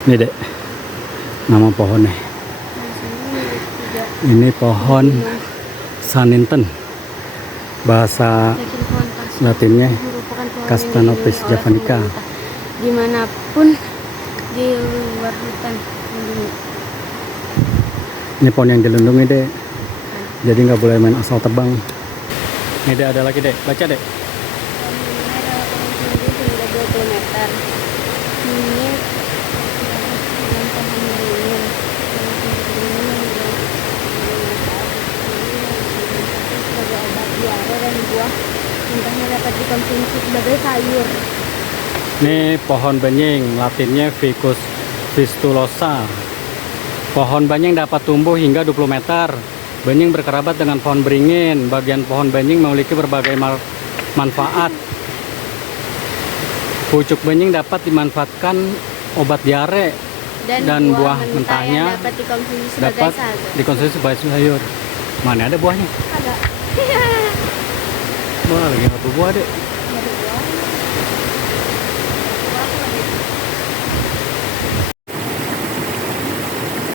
Ini dek, nama pohonnya. Ini pohon saninten. Bahasa Latinnya Castanopsis javanica. Dimanapun di luar hutan lindungi. Ini pohon yang dilindungi dek. Jadi nggak boleh main asal tebang. Ini dek, ada lagi dek. Baca dek. Hingga 20 meter. Ini dengan pohon beringin. Sebagai obat diare dan buah mentahnya dapat dikonsumsi sebagai sayur. Ini pohon benying, Latinnya Ficus fistulosa. Pohon benying dapat tumbuh hingga 20 meter. Benying berkerabat dengan pohon beringin. Bagian pohon benying memiliki berbagai manfaat. Pucuk benying dapat dimanfaatkan obat diare dan buah mentahnya dapat dikonsumsi sebagai sayur. Mana ada buahnya? Ada. Wah, lagi nggak berbuah deh.